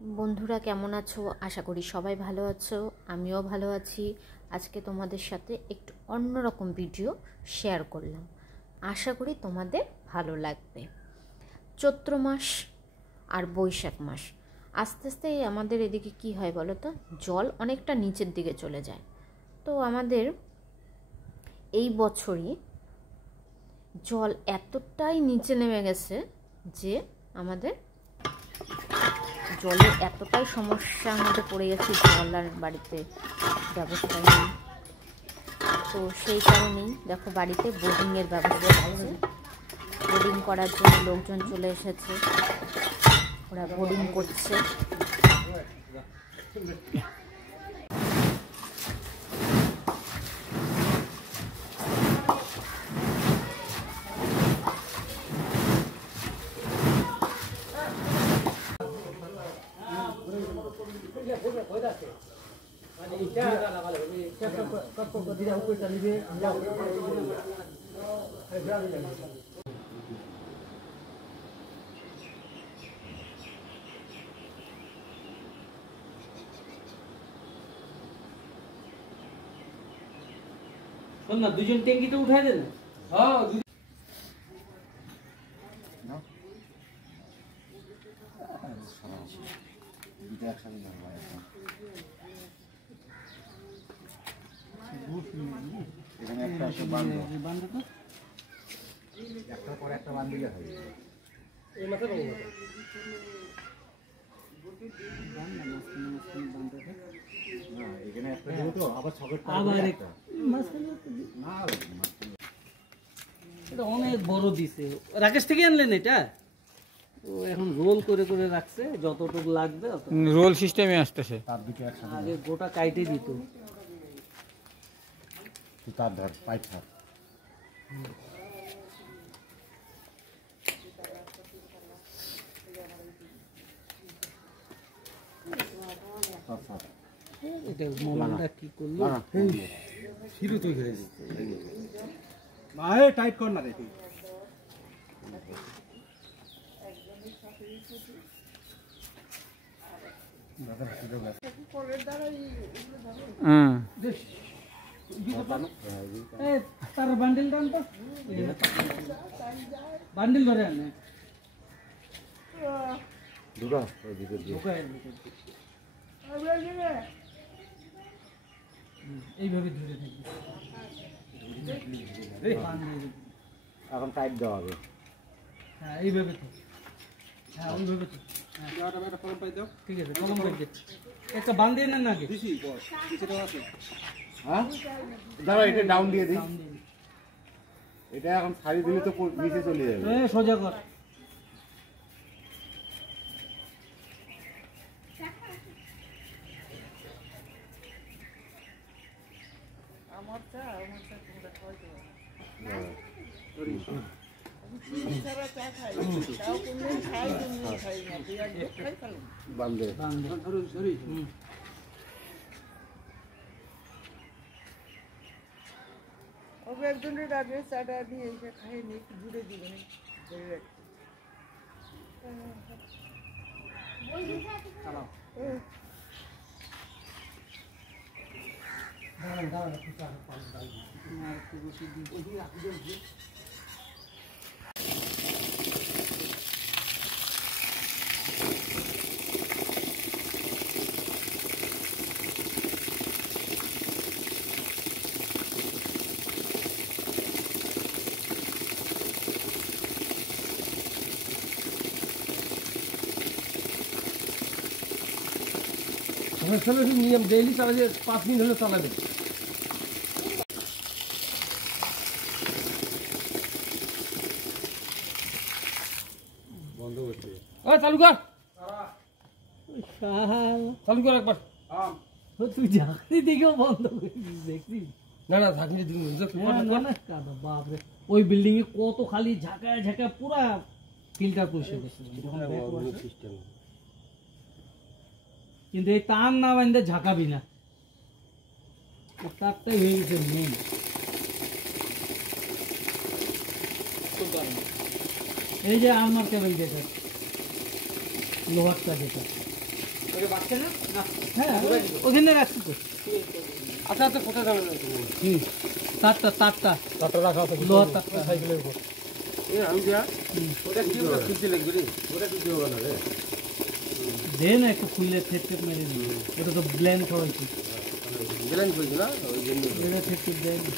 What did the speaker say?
বন্ধুরা কেমন আছো? আশা করি সবাই ভালো আছো, আমিও ভালো আছি। আজকে তোমাদের সাথে একটু অন্যরকম ভিডিও শেয়ার করলাম, আশা করি তোমাদের ভালো লাগবে। চৈত্র মাস আর বৈশাখ মাস আস্তে আস্তে আমাদের এদিকে কি হয় বলো তো, জল অনেকটা নিচের দিকে চলে যায়। তো আমাদের এই বছরই জল এতটাই নিচে নেমে গেছে যে আমাদের জলের এতটাই সমস্যার মধ্যে পড়ে গেছে, জল আর বাড়িতে ব্যবস্থা নেই। তো সেই কারণেই দেখো বাড়িতে বোর্ডিংয়ের ব্যবস্থা আছে। বোর্ডিং করার জন্য লোকজন চলে এসেছে, ওরা বোর্ডিং করছে। না দুজন ট্যাঙ্কিটা উঠাই দেন। হ্যাঁ এখানে একটা আছে বান্ধব একটা পরে একটা বান্ধিলে হয় এই মাথা রঙ মাথা এখানে একটা দেবো তো আবার ছকেট আবার একটা না এটা অনেক বড় দিছে। রাকেশ থেকে আনলেন এটা? ও এখন রোল করে করে রাখছে, যতটুকু লাগবে রোল সিস্টেমে আসতেছে। তার দুটো একসাথে আগে গোটা কাইটে দিত। তুই তার ধর পাইপ ধর এটা মামাটা কি করলো? শুরু তুই ঘিরে আরে টাইট কর না রে তুই তার বান্ডিল টান তো, বান্ডিল ধরে আনে দুটো ভিতর দিয়ে এইভাবে ধরে থাকি। এখন টাইট দেওয়া হবে। হ্যাঁ এইভাবে তো, হ্যাঁ ওইভাবে তো। ঠিক আছে, কলম পাই দে। একটা বান্ধিয়ে নেন নাকি? হ্যাঁ দাঁড়া এটা ডাউন দিয়ে দিই। এটা এখন ছাড়ি দিলে তো নিচে চলে যাবে। সোজা কর। বান্ধে একজনের আগে চাটা নিয়ে এসে খাই নি, একটু জুড়ে দিবেন ধরে রাখছি। নিয়ম ডেইলি চালাবে, 5 মিনিট হলে চালাবে। বন্ধ করছে চালু কর, চালু কর একবার। তুই ঝাঁকনি দিকেও বন্ধ করে দিস, দেখবি? না না ঝাঁকনি দিন বাপরে, ওই বিল্ডিং এ কত খালি ঝাঁকায় ঝাঁকায় পুরা ফিল্টার পরিষ্কার করছে। কিন্তু এই তার না বান্ধে ঝাঁকাবি না, তারটাই হয়ে গেছে মেন। এই যে আমার কেবল যেটা লোহারটা যেটা হ্যাঁ ওখানে রাখছি তো। আচ্ছা আচ্ছা কোথায় যাবে তারটা টাটা রাখা আছে লোহার তারটা। সাইকেলের উপর আমি যা ওটা কি ওটা খুলতে লাগবে রে ওটা খুলতে হবে না রে দে না একটু খুলে ঠেপ মেরে দিই, এটা তো ব্ল্যান্ড হয়েছে, ব্যালেন্স হয়েছে না ওই জন্য এটা ঠেপ দেয় না।